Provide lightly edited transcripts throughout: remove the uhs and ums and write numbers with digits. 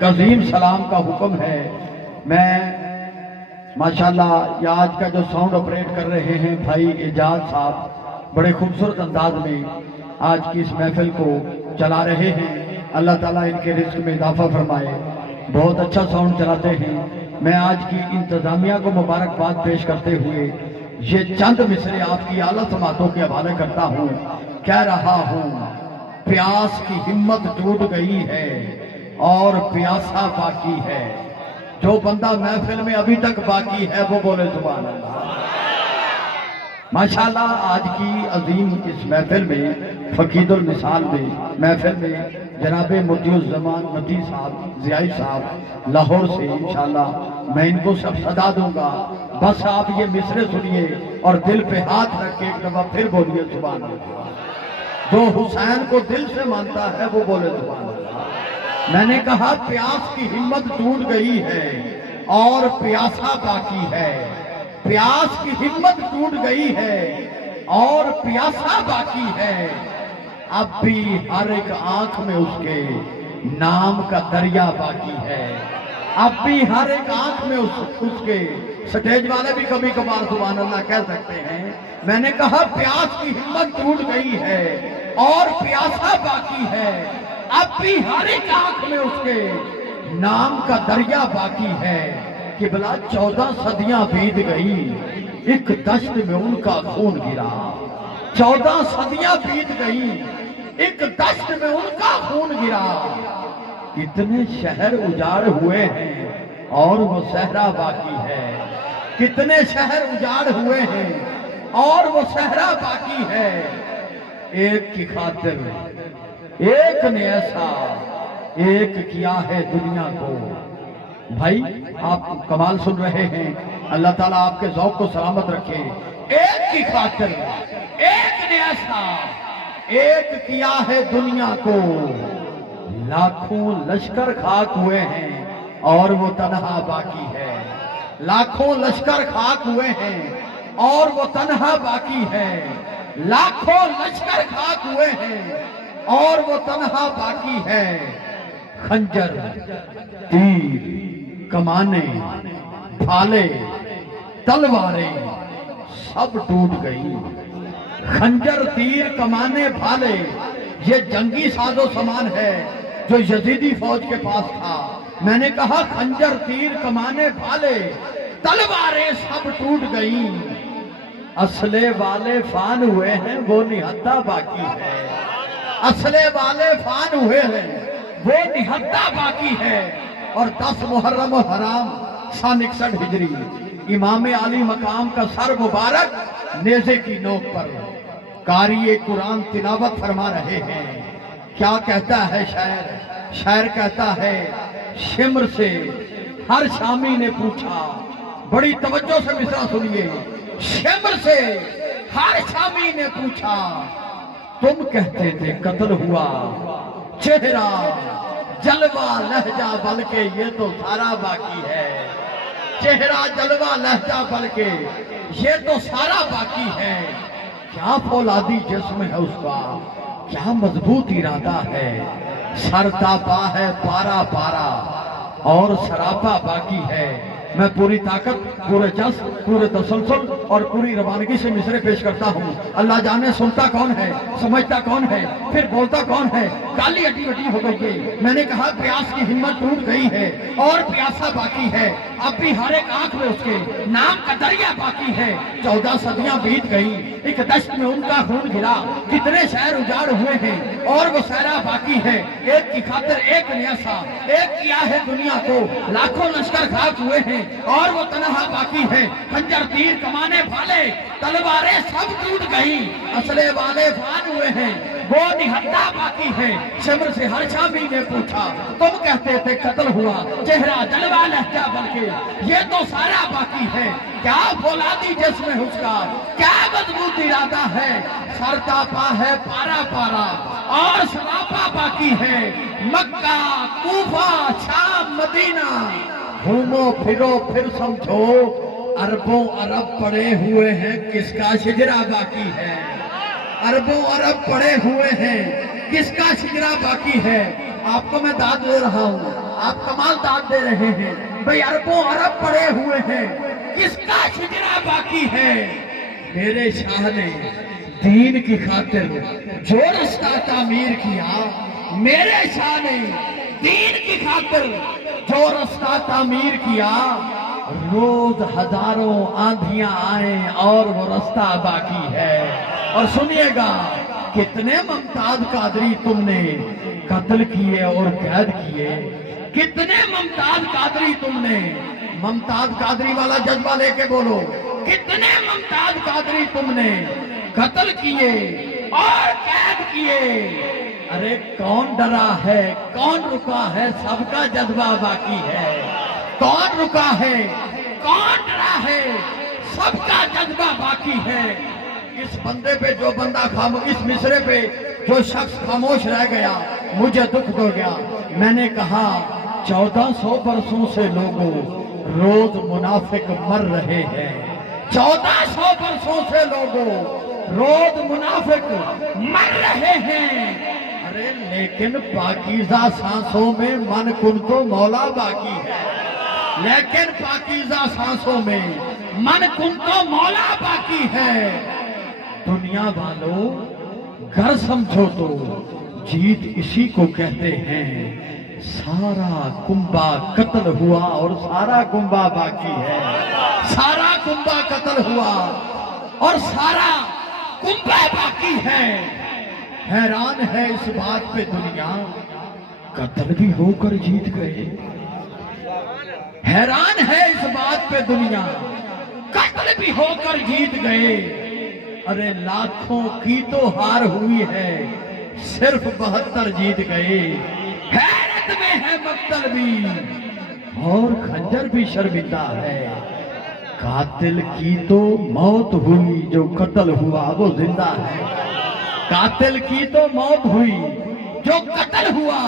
عظیم سلام کا حکم ہے۔ میں ماشاءاللہ یہ آج کا جو ساؤنڈ آپریٹ کر رہے ہیں بھائی اعجاز صاحب، بڑے خوبصورت انداز میں آج کی اس محفل کو چلا رہے ہیں۔ اللہ تعالیٰ ان کے رزق میں اضافہ فرمائے، بہت اچھا ساؤنڈ چلاتے ہیں۔ میں آج کی انتظامیہ کو مبارکباد پیش کرتے ہوئے یہ چند مصرے آپ کی اعلیٰ سماعتوں کے حوالے کرتا ہوں۔ کہہ رہا ہوں پیاس کی ہمت ٹوٹ گئی ہے اور پیاسا باقی ہے۔ جو بندہ محفل میں ابھی تک باقی ہے وہ بولے سبحان اللہ۔ ماشاءاللہ آج کی عظیم اس محفل میں فقید المثال میں محفل میں جناب مفتی الزمان مدی صاحب ضیائی صاحب لاہور سے انشاءاللہ میں ان کو سب صدا دوں گا۔ بس آپ یہ مصرے سنیے اور دل پہ ہاتھ رکھ کے ایک دفعہ پھر بولیے سبحان اللہ۔ جو حسین کو دل سے مانتا ہے وہ بولے سبحان اللہ۔ میں نے کہا پیاس کی ہمت ٹوٹ گئی ہے اور پیاسا باقی ہے۔ پیاس کی ہمت ٹوٹ گئی ہے اور پیاسا باقی ہے۔ اب بھی ہر ایک آنکھ میں اس کے نام کا دریا باقی ہے۔ اب بھی ہر ایک آنکھ میں اس کے سٹیج والے بھی کبھی کبھار سبحان اللہ کہہ سکتے ہیں۔ میں نے کہا پیاس کی ہمت ٹوٹ گئی ہے اور پیاسا باقی ہے۔ اب بھی ہر ایک آنکھ میں اس کے نام کا دریا باقی ہے۔ کہ بلا 14 صدیاں بیت گئی، ایک دشت میں ان کا خون گرا۔ 14 صدیاں بیت گئی، ایک دشت میں ان کا خون گرا۔ کتنے شہر اجاڑ ہوئے ہیں اور وہ صحرا باقی ہے۔ کتنے شہر اجاڑ ہوئے ہیں اور وہ صحرا باقی ہے۔ ایک کی خاطر ایک نے ایسا ایک کیا ہے دنیا کو۔ بھائی آپ کمال سن رہے ہیں، اللہ تعالیٰ آپ کے ذوق کو سلامت رکھے۔ ایک کی خاطر ایک نے ایسا ایک کیا ہے دنیا کو۔ لاکھوں لشکر خاک ہوئے ہیں اور وہ تنہا باقی ہے۔ لاکھوں لشکر خاک ہوئے ہیں اور وہ تنہا باقی ہے۔ لاکھوں لشکر خاک ہوئے ہیں اور وہ تنہا باقی ہے۔ خنجر، تیر، کمانے، بھالے، تلواریں سب ٹوٹ گئی۔ خنجر، تیر، کمانے، بھالے یہ جنگی ساز و سامان ہے جو یزیدی فوج کے پاس تھا۔ میں نے کہا خنجر، تیر، کمانے، بھالے، تلواریں سب ٹوٹ گئی۔ اسلحے والے فان ہوئے ہیں وہ نہتہ باقی ہے۔ اسلحے والے فان ہوئے ہیں وہ نہتہ باقی ہے۔ اور 10 محرم حرام سن 61 ہجری امام علی مقام کا سر مبارک نیزے کی نوک پر قاری قرآن تلاوت فرما رہے ہیں۔ کیا کہتا ہے شاعر؟ شاعر کہتا ہے شمر سے ہر شامی نے پوچھا، بڑی توجہ سے مصرع سنیے۔ شمر سے ہر شامی نے پوچھا، تم کہتے تھے قتل ہوا، چہرہ جلوہ لہجہ بلکہ یہ تو سارا باقی ہے۔ چہرہ جلوہ لہجہ بلکہ یہ تو سارا باقی ہے۔ کیا فولادی جسم ہے اس کا، کیا مضبوط ارادہ ہے۔ سر تاپا ہے پارا پارا اور سراپا باقی ہے۔ میں پوری طاقت، پورے جذب، پورے تسلسل اور پوری روانگی سے مصرے پیش کرتا ہوں۔ اللہ جانے سنتا کون ہے، سمجھتا کون ہے، پھر بولتا کون ہے۔ گالی اٹی وٹی ہو گئی ہے۔ میں نے کہا پیاس کی ہمت ٹوٹ گئی ہے اور پیاسا باقی ہے۔ اب بھی ہر ایک آنکھ میں اس کے نام کا دریا باقی ہے۔ 14 صدیاں بیت گئی، ایک دشت میں ان کا خون گرا۔ کتنے شہر اجاڑ ہوئے ہیں اور وہ صحرا باقی ہے۔ ایک کی خاطر ایک نے ایسا ایک کیا ہے دنیا کو۔ لاکھوں لشکر خاک ہوئے ہیں اور وہ تنہا باقی ہے۔ خنجر، تیر، کمانے، بھالے، تلواریں سب ٹوٹ گئی۔ اسلحے والے فان ہوئے ہیں وہ نہتہ باقی ہے۔ شمر سے ہر شامی نے پوچھا، تم کہتے تھے قتل ہوا، چہرہ جلوہ لہجہ بلکہ یہ تو سارا باقی ہے۔ کیا فولادی جسم ہے اس کا، کیا مضبوط ارادہ ہے۔ سر تاپا ہے پارا پارا اور سراپا باقی ہے۔ مکہ، کوفہ، شام، مدینہ گھومو پھرو پھر سمجھو، اربوں ارب پڑے ہوئے ہیں کس کا شجرہ باقی ہے۔ اربوں ارب پڑے ہوئے ہیں کس کا شجرہ باقی ہے۔ آپ کو میں داد دے رہا ہوں، آپ کمال داد دے رہے ہیں بھئی اربوں عرب پڑے ہوئے ہیں، کس کا شجرہ باقی ہے؟ میرے شاہ نے دین کی خاطر جو رستہ تعمیر کیا، میرے شاہ نے دین کی خاطر جو رستہ تعمیر کیا، روز ہزاروں آندھیاں آئیں اور وہ رستہ باقی ہے۔ اور سنیے گا، کتنے ممتاز قادری تم نے قتل کیے اور قید کیے، کتنے ممتاز قادری تم نے، ممتاز قادری والا جذبہ لے کے بولو، کتنے ممتاز قادری تم نے قتل کیے اور قید کیے۔ ارے کون ڈرا ہے، کون رکا ہے، سب کا جذبہ باقی ہے۔ کون رکا ہے، کون ڈرا ہے، سب کا جذبہ باقی ہے۔ اس بندے پہ جو بندہ اس مصرے پہ جو شخص خاموش رہ گیا، مجھے دکھ ہو گیا۔ میں نے کہا 1400 برسوں سے لوگوں روز منافق مر رہے ہیں، 1400 برسوں سے لوگوں روز منافق مر رہے ہیں۔ ارے لیکن پاکیزہ سانسوں میں من کن تو مولا باقی ہے، لیکن پاکیزہ سانسوں میں من کن تو مولا باقی ہے۔ دنیا والوں گھر سمجھو تو جیت اسی کو کہتے ہیں، سارا کنبہ قتل ہوا اور سارا کنبہ باقی ہے، سارا کنبہ قتل ہوا اور سارا کنبہ باقی ہے۔ حیران ہے اس بات پہ دنیا، قتل بھی ہو کر جیت گئے۔ حیران ہے اس بات پہ دنیا، قتل بھی ہو کر جیت گئے۔ ارے لاکھوں کی تو ہار ہوئی ہے، صرف 72 جیت گئے۔ حیرت میں ہے مقتل بھی اور خنجر بھی شرمندہ ہے۔ قاتل کی تو موت ہوئی، جو قتل ہوا وہ زندہ ہے۔ قاتل کی تو موت ہوئی، جو قتل ہوا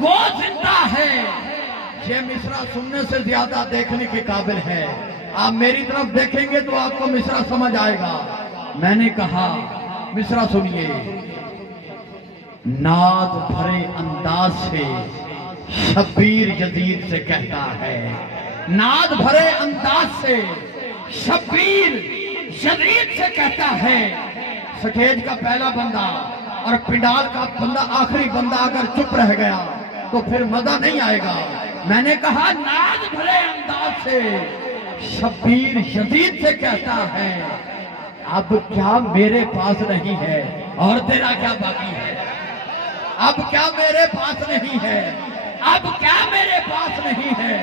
وہ زندہ ہے۔ یہ مصرع سننے سے زیادہ دیکھنے کے قابل ہے۔ آپ میری طرف دیکھیں گے تو آپ کو مصرع سمجھ آئے گا۔ میں نے کہا مصرع سنیے، ناز بھرے انداز سے شبیر یزید سے کہتا ہے، ناز بھرے انداز سے شبیر یزید سے کہتا ہے۔ سٹیج کا پہلا بندہ اور پنڈال کا بندہ آخری بندہ اگر چپ رہ گیا تو پھر مزہ نہیں آئے گا۔ میں نے کہا ناز بھرے انداز سے شبیر یزید سے کہتا ہے، اب کیا میرے پاس نہیں ہے اور تیرا کیا باقی ہے؟ اب کیا میرے پاس نہیں ہے، اب کیا میرے پاس نہیں ہے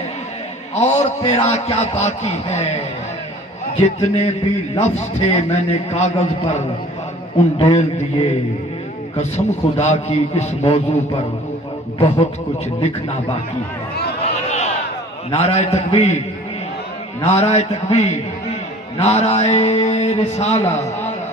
اور تیرا کیا باقی ہے؟ جتنے بھی لفظ تھے میں نے کاغذ پر انڈیل دیے، قسم خدا کی اس موضوع پر بہت کچھ لکھنا باقی ہے۔ نعرہ تکبیر، نعرہ تکبیر، نعرہ رسالہ۔